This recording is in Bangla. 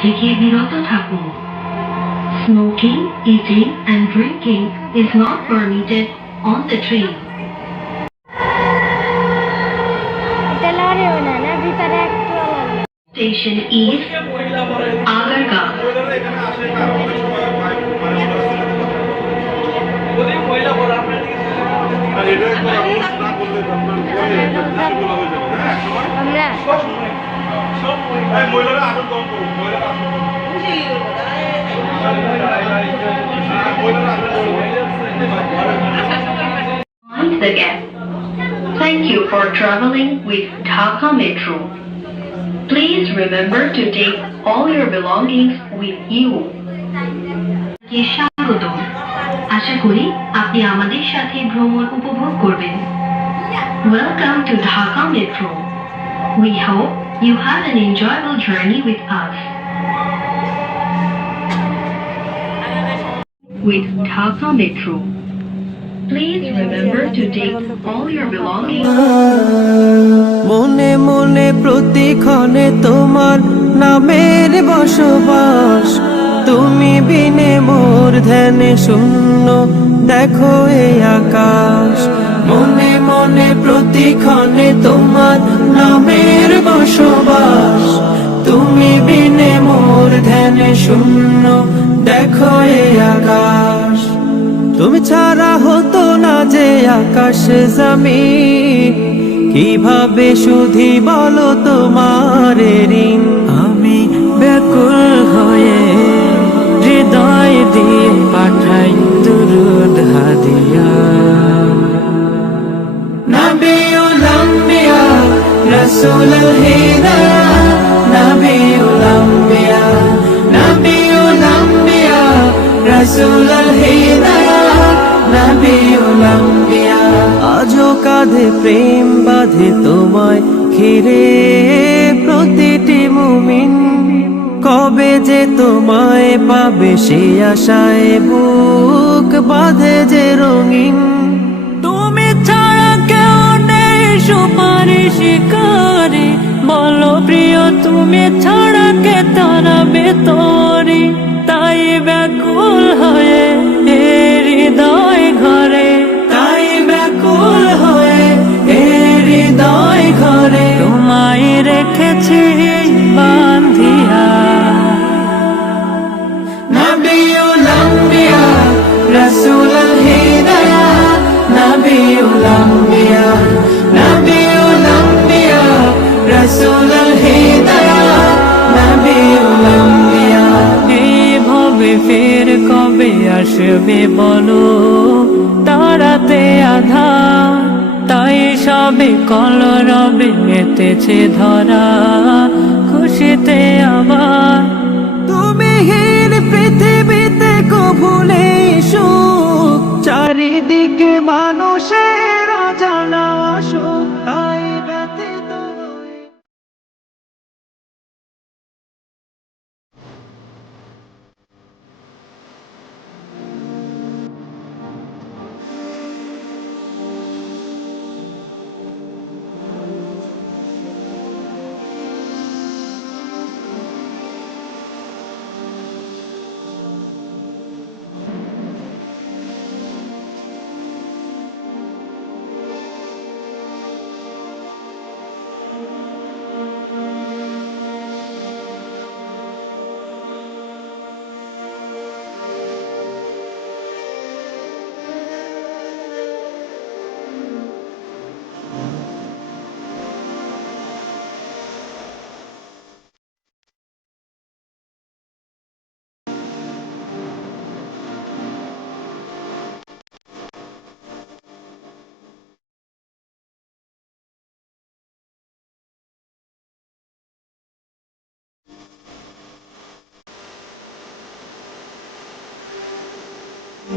থেকে বিরত থাকুন smoking eating and drinking is not permitted on the train station is Agargaon আমরা the gap. Thank you for traveling with Dhaka Metro. Please remember to take all your belongings with you. Welcome to Dhaka Metro. We hope you have an enjoyable journey with us. With Dhaka Metro. Please remember to take all your belongings মনে মনে প্রতিক্ষণে তোমার নামের বসবাস তুমি বিনে মোর ধ্যানে শূন্য দেখো এই আকাশ মনে মনে প্রতিক্ষণে তোমার নামের বসবাস। তুমি বিনে মোর ধ্যানে শূন্য, দেখো এই আকাশ। তুমি ছাড়া হতো না যে আকাশ জামি কীভাবে শুধি বলো তোমার ঋণ? আমি ব্যাকুল হয়ে হৃদয় আজও কাঁধে প্রেম বাঁধে তোমায় ঘিরে প্রতিটি মুমিন কবে যে তোমায় পাবে সে আশায় বুক বাঁধে যে রঙিন তুমি ছাড়া কেউ নেই সুপারিশ করে। বলো প্রিয় তুমি ছাড়া কে তারা? বেতরে তাই ব্যাকুল হয়ে হৃদয় ঘরে। তাই ব্যাকুল হয়ে হৃদয় ঘরে। তোমায় রেখেছি বান্ধিয়া। নবিউল আম্বিয়া রাসূলুল হিদায়া নবিউল আম্বিয়া এইভাবে ফের, কবে আসবে বলো? তারাতে আধা তাই সবে কলরবে মেতেছে ধরা। খুশিতে আবার তুমি হীন পৃথিবীতে কভুলে সুখ চারিদিকে মানুষের